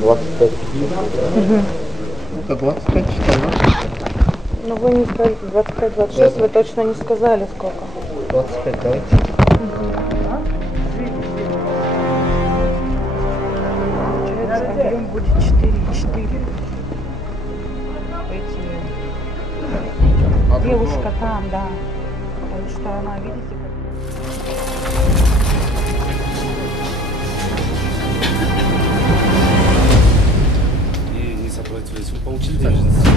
25. Это 25 что ли? Ну вы не сказали 25-26, вы точно не сказали сколько. 25, давайте. Получается, объем будет 4,4. Девушка там, да. Потому что она, видите, как... И не сопротивляйтесь. Вы получили денежные средства?